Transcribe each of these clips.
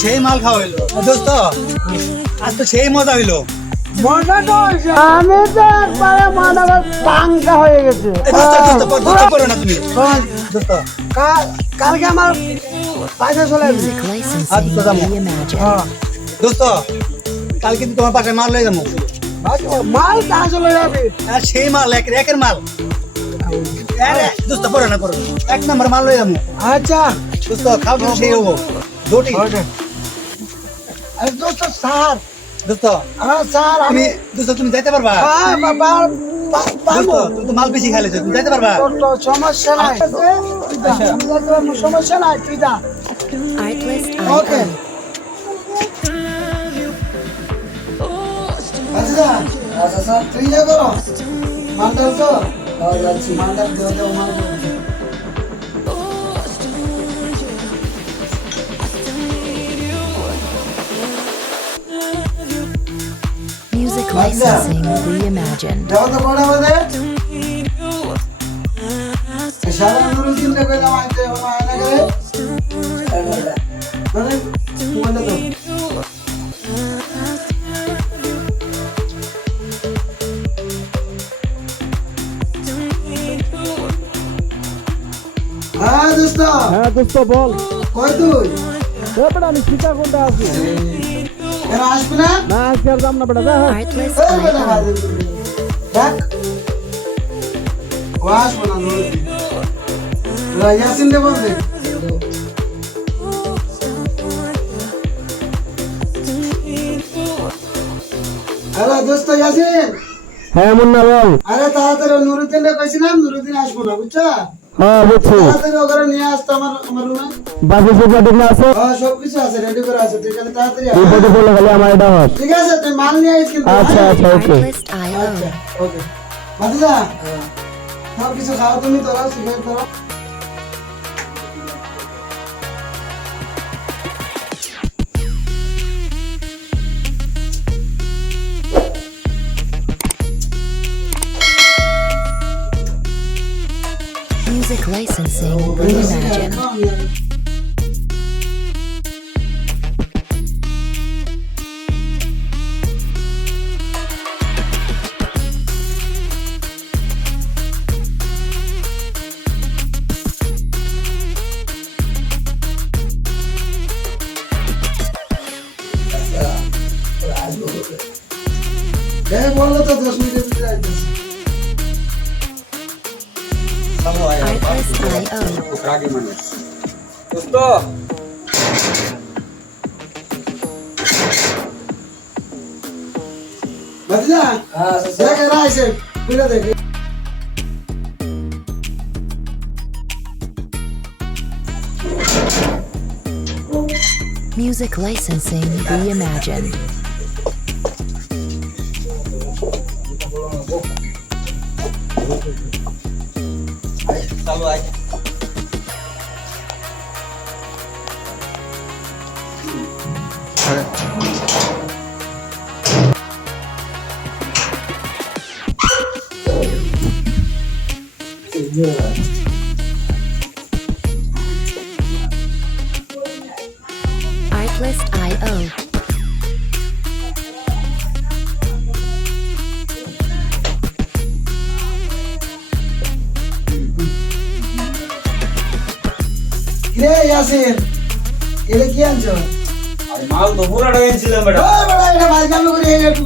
সেই মাল খাওয়া হইল। দোস্ত আজ তো সেই মজা হইল। আমি তো একবারে মনে কর পাঙ্কা হয়ে। গেছে কালকে আমার পয়সা চলে আসবে Music licensing আচ্ছা. হ্যাঁ। দোস্ত কালকে তোমার পাশে মাল লয়ে যাব। মাল তা চলে যাবে। আর সেই মাল এক একের মাল। দোস্ত পড়ো না পড়ো। এক নম্বর মাল লয়ে যাব। আচ্ছা। দোস্ত খাও সেই হব। দুটি দোস্ত স্যার। দোস্ত হ্যাঁ স্যার আমি দোস্ত তুমি যাইতে পারবা? হ্যাঁ বাবা পারব। তুমি তো মাল বেশি খাইলেছো তুমি যাইতে পারবা? সমস্যা নাই। তুই যা, আমি সমস্যা নাই তুই যা। ওকে আচ্ছা আচ্ছা স্যার তুই করো মান্ডাল তো। মান্ডাল দেওয়া দেওয়া মাল মোবাইলটা তো হ্যাঁ দোস্ত। হ্যাঁ দোস্ত বল। কই তুই? আমি সীতা আছি। কেন আসবি না না আজকে আর যাম না বেটা যা হ্যাঁ। Artlist এই বেটা IO. ভাই দেখ ও আসব না নুরুল ইয়াসিন দে বলতে হ্যালো দোস্ত ইয়াসিন হ্যাঁ মুন্না বল আরে তাড়াতাড়ি নুরুদ্দিন রে কইছিলাম নুরুদ্দিন আসব না বুঝছ হ্যাঁ বুঝছি। তাড়াতাড়ি ওখানে নিয়ে আসতো আমার আমার রুমে? বাকি সুপার টিম আছে? হ্যাঁ সব কিছু আছে রেডি করে আছে। তুই খালি তাড়াতাড়ি আয়। বিপদে পড়লে খালি আমার এটা হয়। ঠিক আছে তুই মাল নিয়ে আইস কিন্তু। আচ্ছা হ্যাঁ? আচ্ছা ওকে। আচ্ছা ওকে। ভাতিজা সব কিছু খাও তুমি তোরা সিগারেট ধরো licensing reimagined. Licensing reimagined. Artlist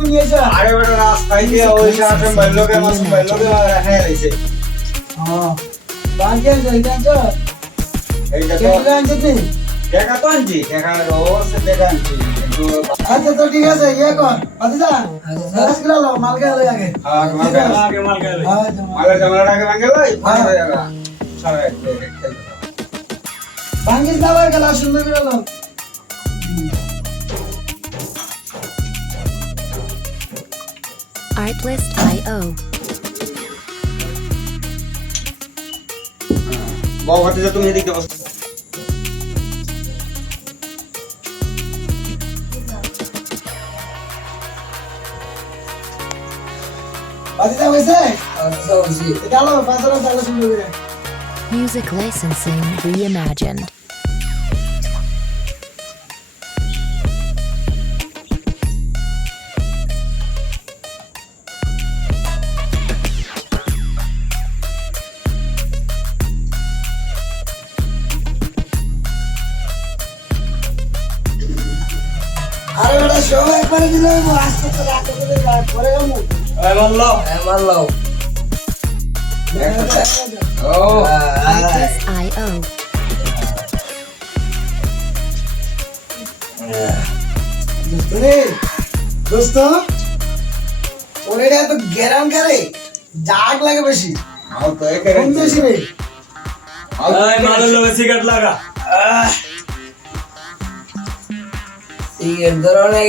একটু নিয়ে এসো আরে বেটা রাস্তায় দিয়ে ওই সাথে বাইলোকে মাছ বাইলোকে রাখা রয়েছে হ্যাঁ। আনছো এটা আনছো? এইটা তো কেটে আনছো দেখা তো আনছি। দেখা অবশ্যই দেখা আনছি। আচ্ছা তো ঠিক আছে ইয়ে কর। ভাতিজা সারাস গেল মাল গেল আগে। আহ, মাল গেল, আগে মাল গেল। আচ্ছা, মাল- মালের জামালাটাকে ভাঙে লই, ভাঙে লই সারা এক এক এক এক। ভাঙ্গিস না ভাই গেল সুন্দর করে লো Artlist IO. বাবা ভাতিজা তুমি এদিকে বসো ভাতিজা হইছে এটা লো পাঁচটা চালা সুন্দর করে Music licensing reimagined. যাব এই মারলো মারলাম ও। IO. দোস্ত রে দোস্ত। ওরে এত গেরাম করে? জাগ লাগে বেশি। আও তো একে কোন বেশি রে। এই মালের লগে সিগারেট লাগা। সিগারেট ধরো রে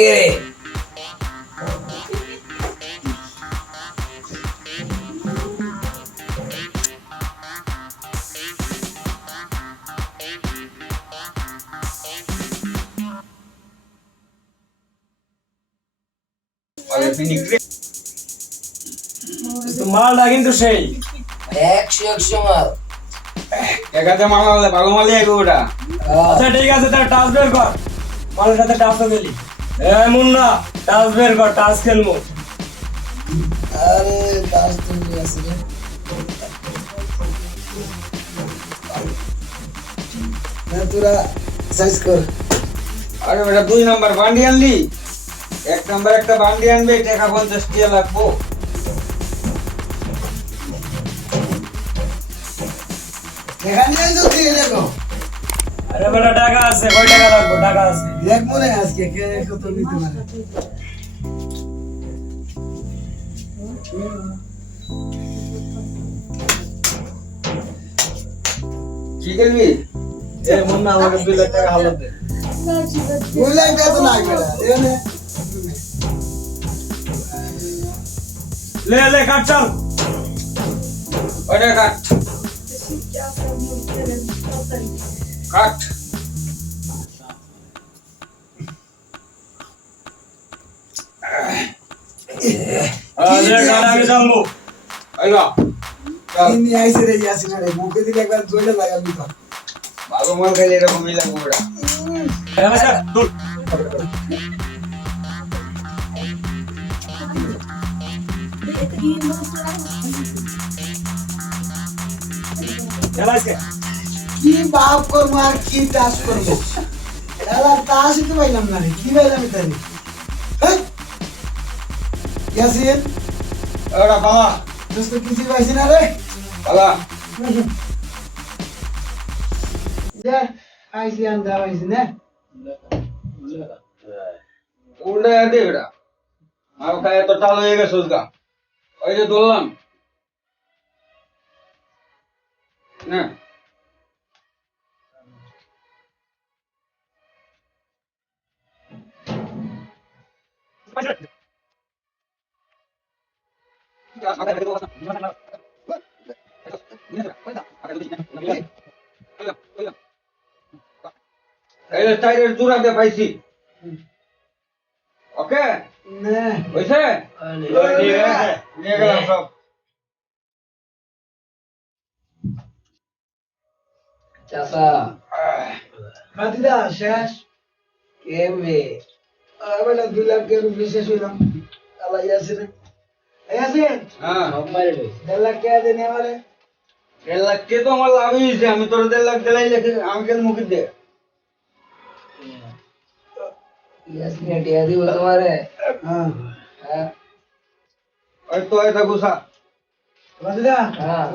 মালটা কিন্তু সেই। একশো একশো মাল। একাতে মাল হলে ভালো মালই আইবো ওটা। আচ্ছা ঠিক আছে তার টাচ বের কর। মালের সাথে টাচও দিলি এ মুন্না টাচ বের কর টাচ খেলব। আরে দাস তুমি আছে রে? না তোরা সাইজ কর। আরে বেটা দুই নাম্বার বান্ডি আনলি? এক নাম্বার একটা বান্ডি আনবে টাকা পঞ্চাশ টিয়া লাগবো। আরে বেটা টাকা আছে কয় টাকা লাগবো? টাকা আছে। দেখ মনে আজকে কে কত নিতে পারে। কি খেলবি? এ মুন্না আমাকে দুই লাখ টাকা হালত দে। দুই লাখ টাকা তো লাগবে না। লে লে কাট চল। ওটা কাট। কাট। আরে কাট আমি জানব আইবা ইনি আইছে রে ইয়াসিন রে? মুখে দিলে একবার জোরে লাগাবি তো। ভালো মাল খাইলে এরকমই লাগবে ওটা। দূর। কি বাপ করব আর কি টাস করব এলা টাসই তো পাইলাম না রে কি পাইলাম এটা রে হেই! ইয়াসিন ওটা পালা দোস্ত কিছু পাইছি না রে পালা যে আইসি আনতে পাইছি না উল্টা দে বেটা মাল খায় তো টাল হয়ে গেছে গা ওই যে ধরলাম না এই যে টাইরের জোড়া দিয়ে পাইছি ওকে? না। হয়েছে? নিয়ে গেলাম সব। চাচা। খাদিদা শেষ। কেমবে আবেলা দুই লাখ কে রুপি শেষ হইলাম। আল্লাহ ইয়াসিন। ইয়াসিন। হ্যাঁ। দেড় লাখ কে দেনে আমারে? দেড় লাখ কে তো আমার লাভ হয়েছে আমি তোর দেড় লাখ দিলাই লেখে আমি কেন মুখে দে। তো এটা খাদিদা হ্যাঁ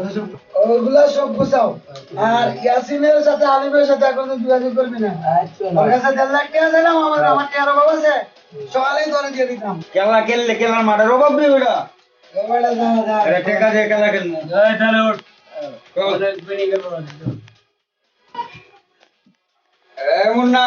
ওগুলা সব গুছাও আর ইয়াসিনের সাথে আলিমের সাথে এখন যোগাযোগ করবি না। ওর কাছে দেড় লাখ টাকা দিলাম আমার আমার তেরো বাবা আছে। সকালেই ধরে দিয়ে দিতাম। কেলা খেললে কেলার মাঠের অভাব নেই ওটা এবারে যা যা। আরে কেলা তাহলে ওঠ। এমন না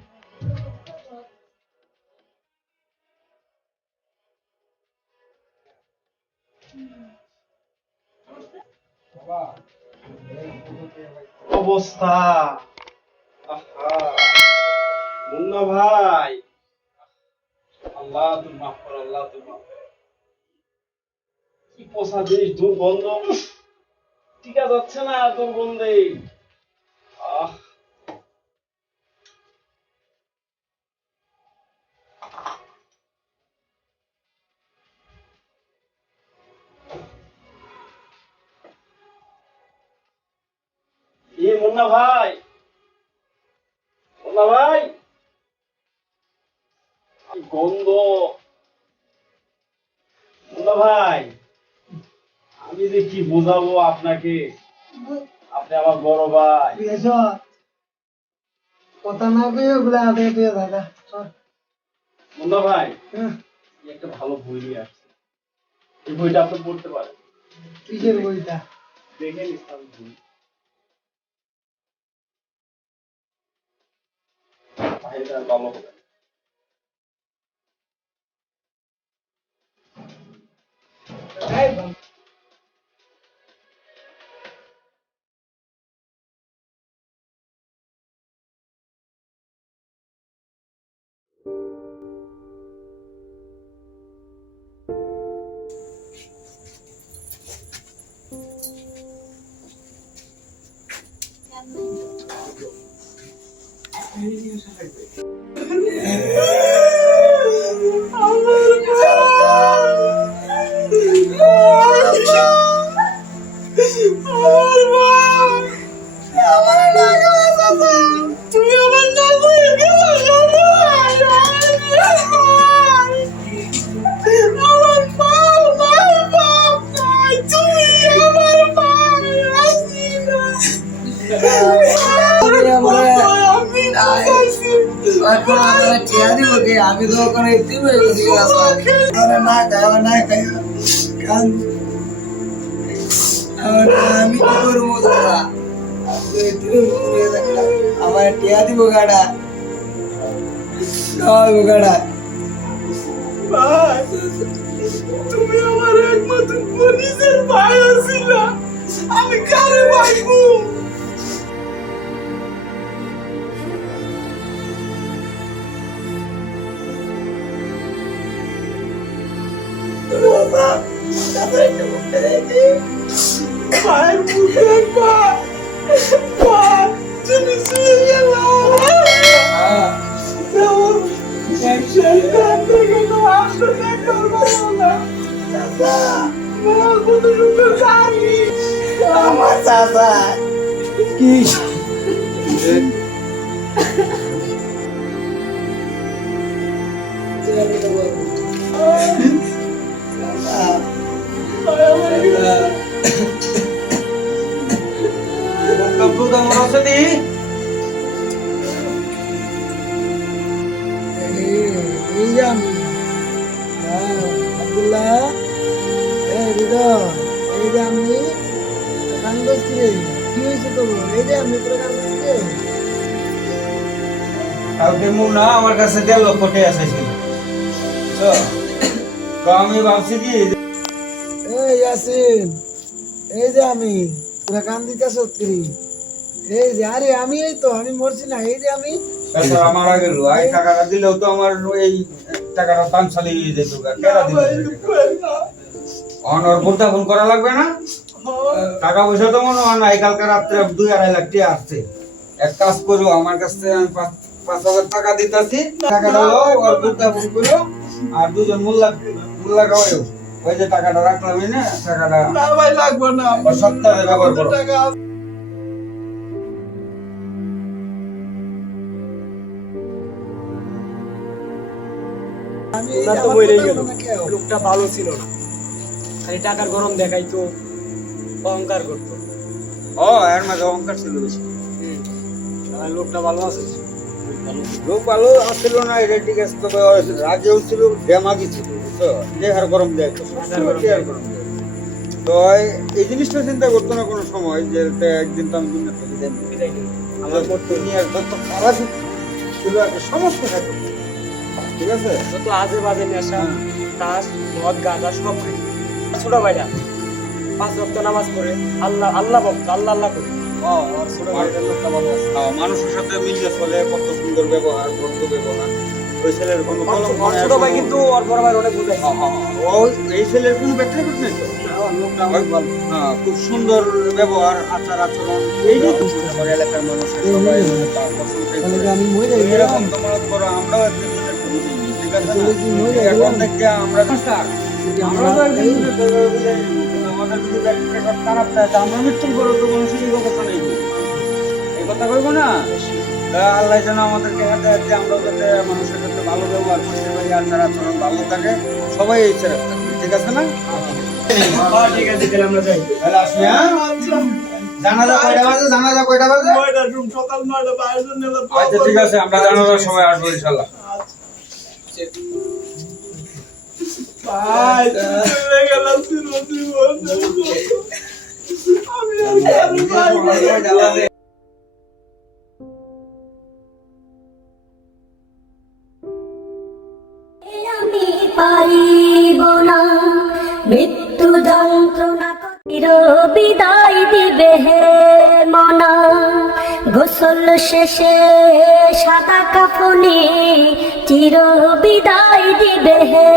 অবস্থা। মুন্না ভাই। আল্লাহ তুমি মাফ কর, আল্লাহ তুমি মাফ কি পোষা জিনিস টিকা যাচ্ছে না দুর্গন্ধে আহ। মুন্না ভাই। মুন্না ভাই। গন্ধ। মুন্না ভাই। আমি যে কি বোঝাবো আপনাকে? আপনি আমার বড় ভাই। কথা না কই ওগুলা আগে দিয়ে দাদা মুন্না ভাই। হ্যাঁ, একটা ভালো বই নিয়ে আসছে এই বইটা আপনি পড়তে পারেন। কিসের বইটা? দেখেন ইসলাম বই এটা ভালো হবে আমি すいません。গাড়া খাওয়াবো গাড়া তুমি আমার একমাত্র পরিচয় ভাই আছিলা। আমি কারে পাইবো? ভাই মুখে ভাই। ভাই তুমি শুয়ে শয়তান থেকে তো আসলে করব না কত সুন্দর গাড়ি আমার চাচা কি? কাছে দেড় লক্ষ টাকা তো আমি ভাবছি কি এই ইয়াসিন এই যে আমি তোরা কান এই যে আরে আমি এই তো আমি মরছি না এই যে আমি। আমার আগে এই টাকাটা দিলেও তো আমার এই টাকাটা। কেরা ফোন লাগবে না? টাকা পয়সা তো মনে হয় না কালকে রাত্রে দুই আড়াই লাখ টাকা আসছে। এক কাজ আমার কাছ থেকে আমি পাঁচ পাঁচ হাজার টাকা দিতেছি টাকাটা লো ওর ফোন করো আর দুজন মোল্লা মোল্লা খাওয়াইও ওই যে টাকাটা রাখলাম না টাকাটা না ভাই লাগবে না। সপ্তাহে ব্যবহার করো। টাকা তো আমার গেল বলো না কেউ। লোকটা ভালো ছিল না। খালি টাকার গরম দেখাইতো অহংকার করতো। ও এর মাঝে অহংকার ছিল বেশি। আর লোকটা ভালো আছে। লোক ভালো আসছিল না এটা ঠিক আছে তবে রাগেও ছিল ডেমাগি ছিল বুঝছ? দেহার গরম দেয় গরম তো এই- জিনিসটা চিন্তা করতো না কোনো সময় যে একদিন তো আমি দুনিয়া থেকে নিল। আমার দুনিয়ার যত খারাপ ছিল কি, সমস্ত খাইতো ঠিক আছে? যত আজে বাজে নেশা তাস মদ গাঁজা সব খাই। ছোট ভাইরা পাঁচ রক্ত নামাজ পড়ে আল্লাহ আল্লাহ ভক্ত আল্লাহ আল্লাহ করে। আহ, মানুষের সাথে মিলিয়ে চলে কত সুন্দর ব্যবহার ভদ্র ব্যবহার। ওই ছেলের কোনো ওর কলম ওর ছোট ভাই কিন্তু ওর বড় ভাই অনেক বুঝাইছে এই ছেলের কোনো ব্যাখ্যা করতে নেই তো? হ্যাঁ, খুব সুন্দর ব্যবহার আচার আচরণ এইটাই তো আমার এলাকার মানুষের সবাই এরকম করো, আমরাও একদিন ঠিক আছে আমরা আমরা তো একদিন আল্লাহ যেন আমাদেরকে আমরা যাতে মানুষের সাথে ভালো ব্যবহার করতে পারি আচার আচরণ ভালো থাকে সবাই এই ছেড়ে ঠিক আছে না ঠিক আছে আমরা যাই হ্যাঁ কয়টা বাজে কয়টা সকাল নয়টা বাইরে ঠিক আছে আমরা সময় আসব ইনশাল্লাহ। ভাই চলে গেলাম চিরজীবন আমি আর কারও ভাই না। আমি পারিব না মৃত্যু যন্ত্রণা বিদায় দিবে হে মনা। গোসল শেষে সাদা কাফনে চির বিদায় দিবে হে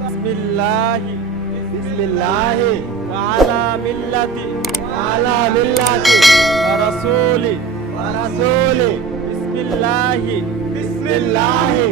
বিসমিল্লাহি বিসমিল্লাহি আলা মিল্লাতি আলা মিল্লাতি ওয়া রাসূলি ওয়া রাসূলি বিসমিল্লাহি বিসমিল্লাহি।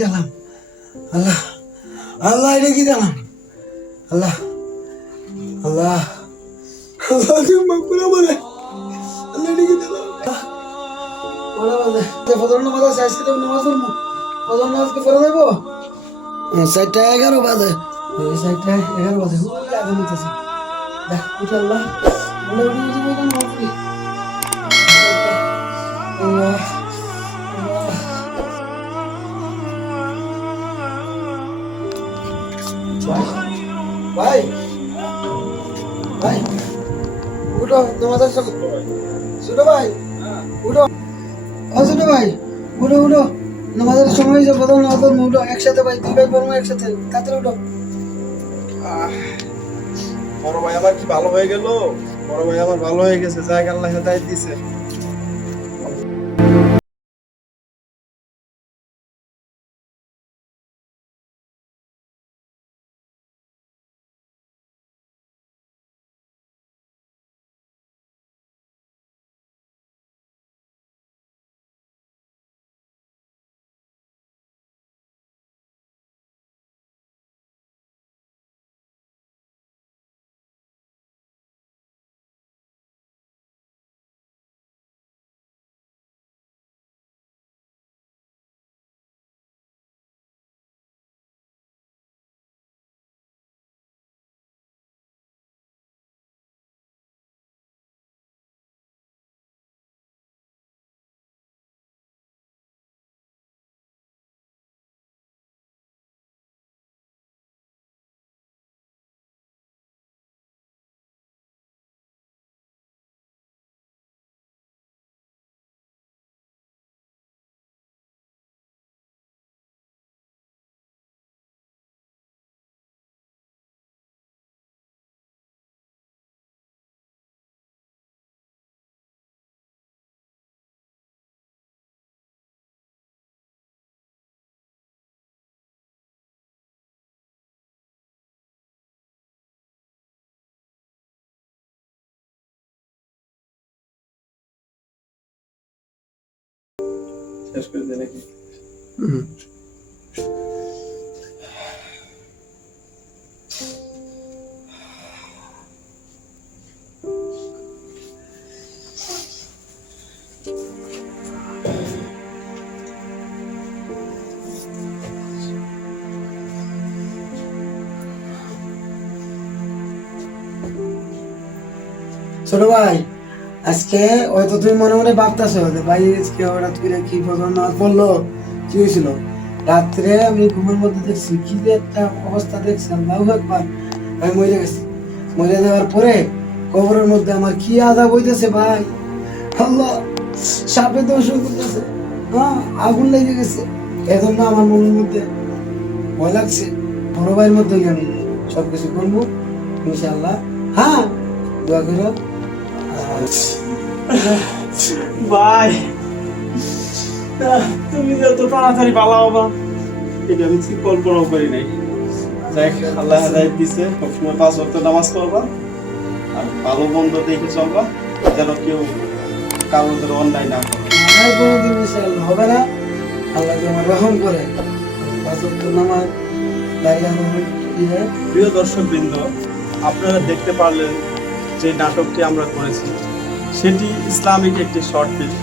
দিলাম আল্লাহ আল্লাহ, এটা কি দিলাম আল্লাহ আল্লাহ দেবো চারটা এগারো বাজে। চারটা এগারো বাজে। আগুন হইতেছে দেখ, উঠে আল্লাহ আল্লাহ। ভাই ভাই উঠো নামাজ আসো ছোট ভাই। উঠো। ছোট ভাই উঠো উঠো। নামাজের সময় হয়েছে নামাজ পড়ব, উঠো একসাথে ভাই দুই ভাই পড়ব একসাথে তাড়াতাড়ি উঠো। বড় ভাই আমার কি ভালো হয়ে গেল? বড় ভাই আমার ভালো হয়ে গেছে জায়গা আল্লাহ হেদায়েত দিছে। শেষ করে দিয়ে নাকি ছোট ভাই আজকে হয়তো তুমি মনে মনে ভাবতেছো যে ভাই, আজকে হঠাৎ করে কি নামাজ পড়ল? কি হয়েছিল? রাত্রে আমি ঘুমের মধ্যে দেখছি, কি যে একটা অবস্থা দেখছি, আল্লাহ একবার আমি মরে গেছি। মরে যাওয়ার পরে কবরের মধ্যে আমার কি আদা বইতেছে ভাই? আল্লাহ, সাপে দোষ করতেছে হ্যাঁ আগুন লেগে গেছে। এজন্য আমার মনের মধ্যে ভয় লাগছে। বড় ভাইয়ের মধ্যে আমি সবকিছু করব ইনশাল্লাহ হ্যাঁ দোয়া করো। ভাই তুমি যে এত তাড়াতাড়ি পালা হবা এটা আমি ঠিক কল্পনাও করি নাই। যাই আল্লাহ হেদায়ত দিছে। সবসময় পাঁচ ওয়াক্ত নামাজ পড়বা। আর ভালো মন্দ দেখে চলবা যেন কেউ কারোর যেন অন্যায় না করে। কোনোদিন হবে না। আল্লাহ যে আমার রহম করে। পাঁচ ওয়াক্ত নামাজ প্রিয় দর্শক বৃন্দ আপনারা দেখতে পারলেন যে নাটকটি আমরা করেছি। সেটি ইসলামিক একটি শর্ট ফিল্ম।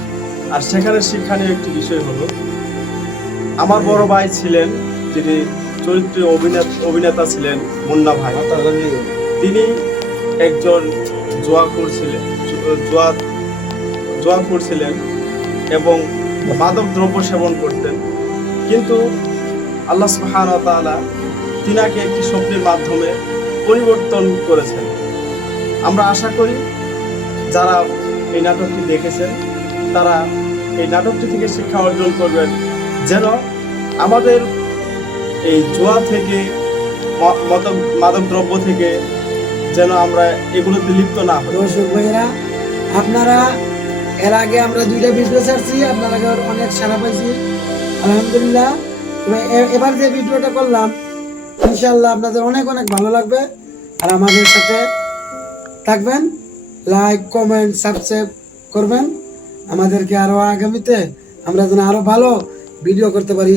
আর সেখানে শিক্ষণীয় একটি বিষয় হলো, আমার বড় ভাই ছিলেন যিনি চরিত্রে অভিনেতা অভিনেতা ছিলেন মুন্না ভাই। তিনি একজন জোয়া করছিলেন জোয়া জোয়া করছিলেন এবং মাদক দ্রব্য সেবন করতেন। কিন্তু আল্লাহ সুবহান তাআলা তিনাকে একটি স্বপ্নের মাধ্যমে পরিবর্তন করেছেন। আমরা আশা করি যারা এই নাটকটি দেখেছেন, তারা এই নাটকটি থেকে শিক্ষা অর্জন করবেন। যেন আমাদের এই জোয়া থেকে মাদক দ্রব্য থেকে যেন আমরা এগুলোতে লিপ্ত না হই। দর্শক ভাইরা আপনারা এর আগে আমরা দুইটা ভিডিও ছাড়ছি, আপনারা অনেক সারা পাইছি। আলহামদুলিল্লাহ। এবার যে ভিডিওটা করলাম ইনশাল্লাহ আপনাদের অনেক অনেক ভালো লাগবে। আর আমাদের সাথে থাকবেন। লাইক কমেন্ট সাবস্ক্রাইব করবেন। আমাদেরকে আরও আগামীতে আমরা যেন আরও ভালো ভিডিও করতে পারি।